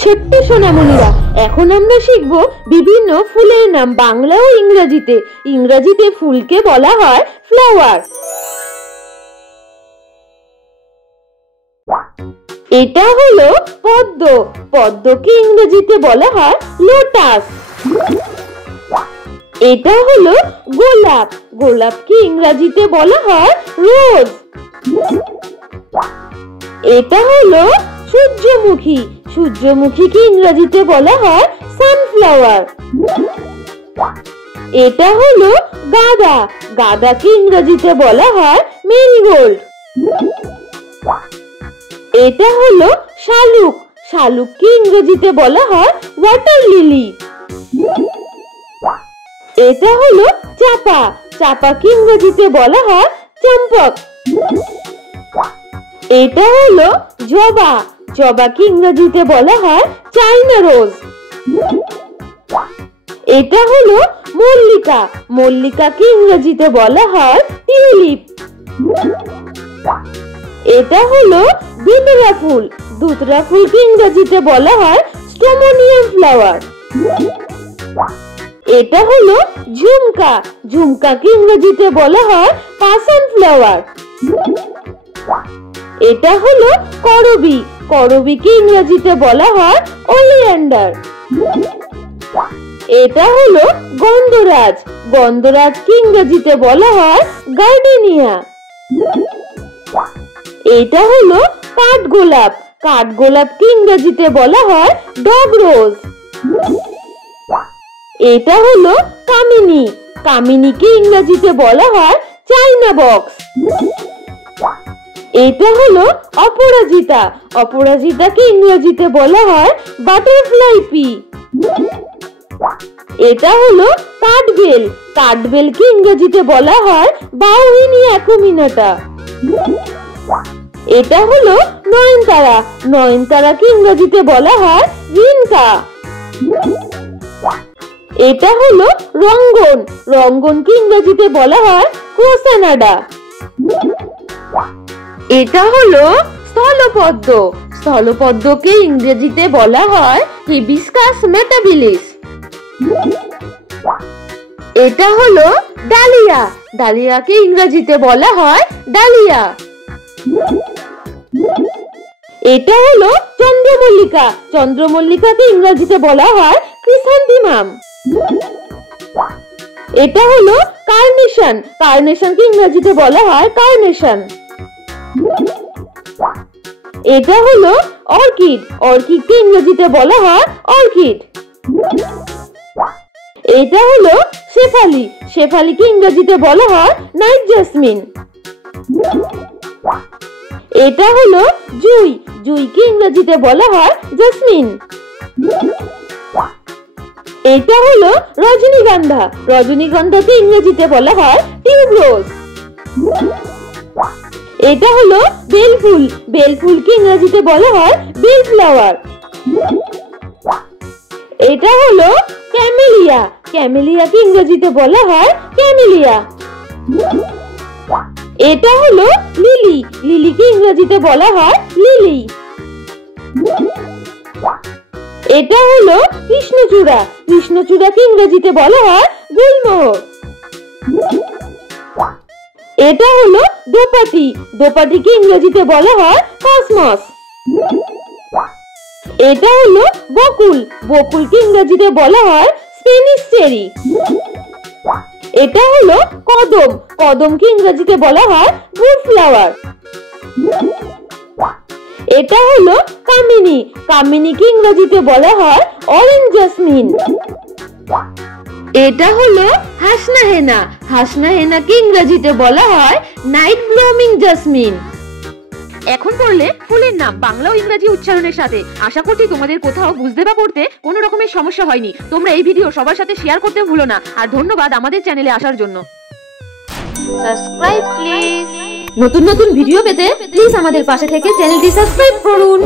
ছোট্ট সোনামণিরা, এখন আমরা শিখব বিভিন্ন ফুলের নাম বাংলা ও ইংরেজিতে। ইংরেজিতে ফুলকে বলা হয় ফ্লাওয়ার। এটা হলো পদ্ম। পদ্মকে ইংরেজিতে বলা হয় লোটাস। এটা হলো গোলাপ। গোলাপকে ইংরেজিতে বলা হয় রোজ। এটা হলো সূর্যমুখী। সূর্যমুখীকে ইংরেজিতে বলা হয় সানফ্লাওয়ার। এটা হলো গাঁদা। গাঁদাকে ইংরেজিতে বলা হয় মেরিগোল্ড। এটা হলো শালুক। শালুককে ইংরেজিতে বলা হয় ওয়াটার লিলি। এটা হলো চাপা। চাপাকে ইংরেজিতে বলা হয় চম্পক। এটা হলো জবা। জবাকে ইংরেজিতে বলা হয় চাইনা রোজ। এটা হলো মল্লিকা। মল্লিকাকে ইংরেজিতে বলা হয় টিউলিপ। এটা হলো দুধরা ফুল। দুধরা ফুলকে ইংরেজিতে বলা হয় স্টোমোনিয়াম ফ্লাওয়ার। এটা হলো ঝুমকা। ঝুমকাকে ইংরেজিতে বলা হয় পাসান ফ্লাওয়ার। এটা হলো করবী। করবীকে ইংরেজিতে বলা হয় ওলিয়ান্ডার। এটা হলো গন্ধরাজ। গন্ধরাজকে ইংরেজিতে বলা হয় গার্ডেনিয়া। এটা হলো কাঠগোলাপ। কাঠগোলাপকে ইংরেজিতে বলা হয় ডগ রোজ। এটা হলো কামিনী। কামিনীকে ইংরেজিতে বলা হয় চাইনা বক্স। এটা হলো অপরাজিতা। অপরাজিতাকে ইংরেজিতে বলা হয় বাটারফ্লাই পি। এটা হলো কাঠবেল। কাঠবেলকে ইংরেজিতে বলা হয় বাউইনিয়া অ্যাকুমিনাটা। এটা হলো নয়নতারা। নয়নতারাকে ইংরেজিতে বলা হয় ভিনকা। এটা হলো রঙ্গন। রঙ্গনকে ইংরেজিতে বলা হয় ক্রোসানাডা। এটা হলো স্থলপদ্ম। স্থলপদ্মকে ইংরেজিতে বলা হয় হিবিস্কাস মেটাবিলিস। এটা হলো ডালিয়া। ডালিয়াকে ইংরেজিতে বলা হয় ডালিয়া। এটা হলো চন্দ্রমল্লিকা। চন্দ্রমল্লিকাকে ইংরেজিতে বলা হয় ক্রিসান্থেমাম। এটা হলো কার্নেশন। কার্নেশনকে ইংরেজিতে বলা হয় কার্নেশন। এটা হলো অর্কিড। অর্কিডকে ইংরেজিতে বলা হয় অর্কিড। এটা হলো শেফালি। শেফালিকে ইংরেজিতে বলা হয় নাইট জেসমিন। এটা হলো জুই। জুইকে ইংরেজিতে বলা হয় জেসমিন। এটা হলো রজনীগন্ধা। রজনীগন্ধাকে ইংরেজিতে বলা হয় টিউবরোজ। এটা হলো বেলফুল। বেলফুলকে ইংরেজিতে বলা হয় বেল ফ্লাওয়ার। এটা হলো ক্যামেলিয়া। ক্যামেলিয়াকে ইংরেজিতে বলা হয় ক্যামেলিয়া। এটা হলো লিলি। লিলিকে ইংরেজিতে বলা হয় লিলি। এটা হলো কৃষ্ণচূড়া। কৃষ্ণচূড়াকে ইংরেজিতে বলা হয় গুলমোহর। এটা হলো দোপাটি। দোপাটিকে ইংরেজিতে বলা হয় কসমস। এটা হলো বকুল। বকুলকে ইংরেজিতে বলা হয় স্প্যানিশ চেরি। এটা হলো কদম। কদমকে ইংরেজিতে বলা হয় বুড ফ্লাওয়ার। এটা হলো কামিনী। কামিনীকে ইংরেজিতে বলা হয় অরেঞ্জ জেসমিন। এটা হলো হাসনা হেনা। হাসনা হেনাকে ইংরেজিতে বলা হয় নাইট ব্লুমিং জেসমিন। এখন পড়লে ফুলের নাম বাংলা ও ইংরেজি উচ্চারণের সাথে। আশা করছি তোমাদের কোথাও বুঝতে বা পড়তে কোনো রকমের সমস্যা হয়নি। তোমরা এই ভিডিও সবার সাথে শেয়ার করতে ভুলো না। আর ধন্যবাদ আমাদের চ্যানেলে আসার জন্য। Subscribe please. নতুন নতুন ভিডিও পেতে প্লিজ আমাদের পাশে থেকে চ্যানেলটি সাবস্ক্রাইব করুন।